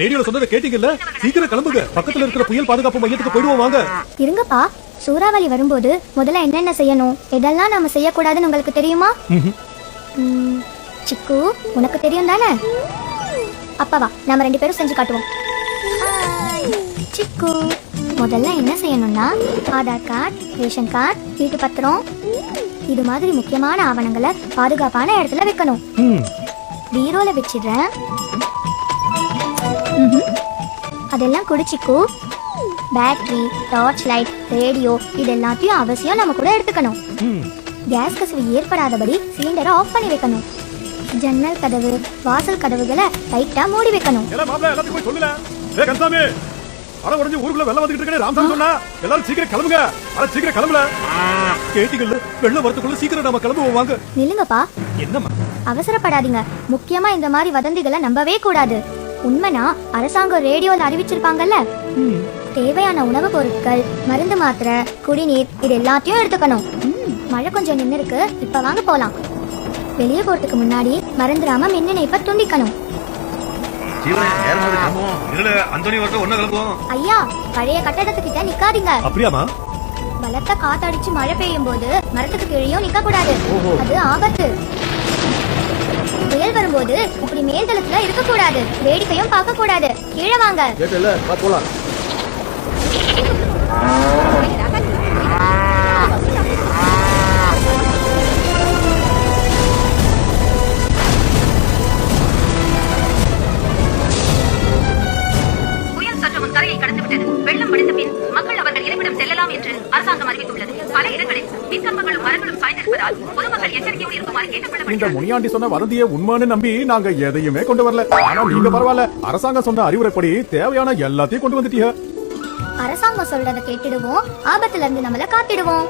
ரேடியோல சொன்னதை கேட்டீங்கல்ல? சீக்கிரம் கிளம்புங்க. பக்கத்துல இருக்கிற புயல் பாதுகாப்பு மையத்துக்கு போயிடுவோம் வாங்க. இருங்கப்பா, சூறாவளி வரும்போது முதல்ல என்னென்ன செய்யணும், எதெல்லாம் நாம செய்யக்கூடாதுன்னு உங்களுக்கு தெரியுமா? சிக்கு, உனக்கு தெரியும் தானே? அப்பாவா, நாம 2 பேரும் செஞ்சு காட்டுவோம். சிக்கு, முதல்ல என்ன செய்யணும்னா ஆதார் கார்டு, ரேஷன் கார்டு, வீட்டு பத்திரம், இது மாதிரி முக்கியமான ஆவணங்களை பாதுகாப்பான இடத்துல வைக்கணும். பீரோல வச்சிடுறேன். அதெல்லாம் குடிச்சிக்கு. பேட்டரி, டார்ச் லைட், ரேடியோ இது எல்லாத்தையும் அவசியம் நம்ம கூட எடுத்துக்கணும். கேஸ் கசிவு ஏற்படாதபடி சிலிண்டரை ஆஃப் பண்ணி வைக்கணும். ஜன்னல் கதவு, வாசல் கதவுகளை டைட்டா மூடி வைக்கணும். ஊருக்குள்ள வெள்ளம் வந்துட்டு இருக்கே ராமசாமி சொன்னா எல்லாரும் சீக்கிரம் கிளம்புங்க. சீக்கிரம் கிளம்பல கேட்டீங்கல்ல? வெள்ளம் வரதுக்குள்ள சீக்கிரம் நம்ம கிளம்புவோம் வாங்க. நில்லுங்கப்பா. என்னம்மா? அவசரப்படாதீங்க. முக்கியமா இந்த மாதிரி வதந்திகளை நம்பவே கூடாது. உண்மைனா அரசாங்கம் ரேடியோல அறிவிச்சிருப்பாங்கல்ல. தேவையான உணவுப் பொருட்கள், மருந்து மாத்திரை, குடிநீர் இது எல்லாத்தையும் எடுத்துக்கணும். மழை கொஞ்சம் நின்று இருக்கு, இப்ப வாங்க போலாம். வெளியே போறதுக்கு முன்னாடி மறந்துடாம மின் இணைப்பை துண்டிக்கணும். ஐயா, பழைய கட்டடத்துக்கிட்ட நிக்காதீங்க. அப்படியாமா? பலத்த காத்தடிச்சு மழை பெய்யும் போது மரத்துக்கு கீழேயும் நிக்க கூடாது. அது ஆபத்து. புயல் வரும்போது இப்படி மேல்தளத்துல இருக்க கூடாது. வேடிக்கையும் பார்க்க கூடாது. கீழே வாங்க. புயல் சற்று முன் கரையை கடந்துவிட்டது. வெள்ளம் வடிந்த பின் மக்கள் அவர்கள் இருப்பிடம் செல்லலாம் என்று அரசாங்கம் அறிவித்துள்ளது. பல இடங்களில் மின்கம்பங்களும் மரங்களும் சாய்ந்திருப்பதால் பொதுமக்கள் எச்சரிக்கையோடு இருக்குமாறு கேட்டுக்கொள்ளப்படுகிறது. இந்த முனியாண்டி சொன்ன வதந்தியை உண்மைன்னு நம்பி நாங்க எதையுமே கொண்டு வரல. ஆனா நீங்க பரவாயில்ல, அரசாங்கம் சொன்ன அறிவுரைப்படி தேவையான எல்லாத்தையும் கொண்டு வந்துட்டீங்க. அரசாங்கம் சொல்றதை கேட்டுடுவோம், ஆபத்துல இருந்து நம்மள காத்திடுவோம்.